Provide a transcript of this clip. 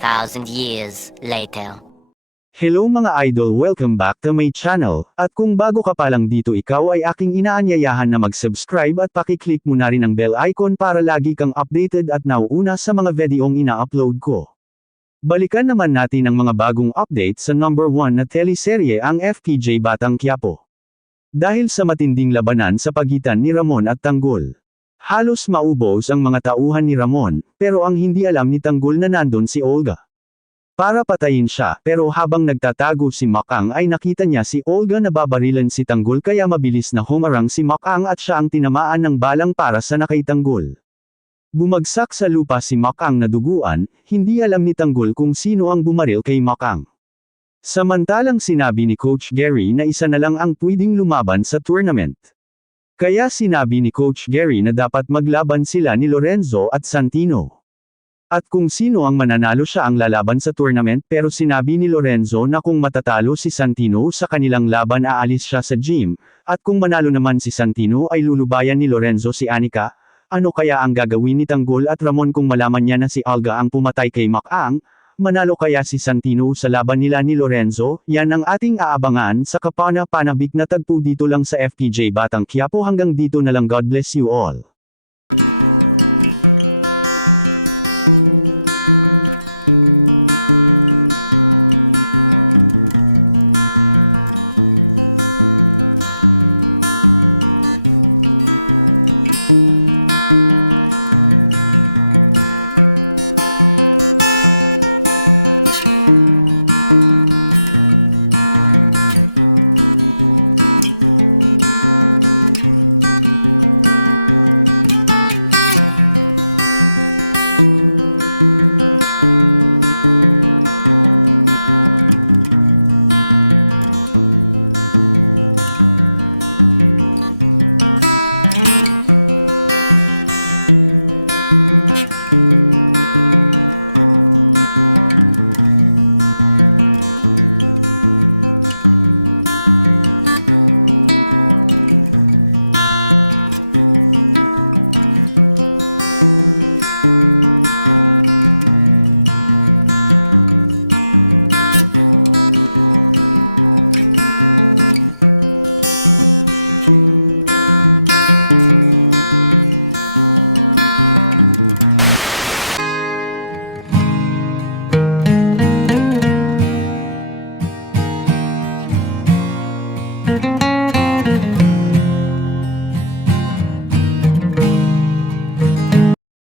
1,000 years later. Hello mga idol, welcome back to my channel, at kung bago ka pa lang dito ikaw ay aking inaanyayahan na mag-subscribe at pakiclick mo na rin ang bell icon para lagi kang updated at nauuna sa mga videong ina-upload ko. Balikan naman natin ang mga bagong update sa number 1 na teleserye ang FPJ Batang Quiapo. Dahil sa matinding labanan sa pagitan ni Ramon at Tanggol. Halos maubos ang mga tauhan ni Ramon, pero ang hindi alam ni Tanggol na nandun si Olga. Para patayin siya, pero habang nagtatago si Makang ay nakita niya si Olga na babarilan si Tanggol kaya mabilis na humarang si Makang at siya ang tinamaan ng balang para sa nakay Tanggol. Bumagsak sa lupa si Makang na duguan, hindi alam ni Tanggol kung sino ang bumaril kay Makang. Samantalang sinabi ni Coach Gary na isa na lang ang pwedeng lumaban sa tournament. Kaya sinabi ni Coach Gary na dapat maglaban sila ni Lorenzo at Santino. At kung sino ang mananalo siya ang lalaban sa tournament pero sinabi ni Lorenzo na kung matatalo si Santino sa kanilang laban aalis siya sa gym, at kung manalo naman si Santino ay lulubayan ni Lorenzo si Anika. Ano kaya ang gagawin ni Tanggol at Ramon kung malaman niya na si Olga ang pumatay kay Makang? Manalo kaya si Santino sa laban nila ni Lorenzo? Yan ang ating aabangan sa kapana-panabik na tagpo dito lang sa FPJ Batang Quiapo. Hanggang dito na lang, God bless you all. Thank you.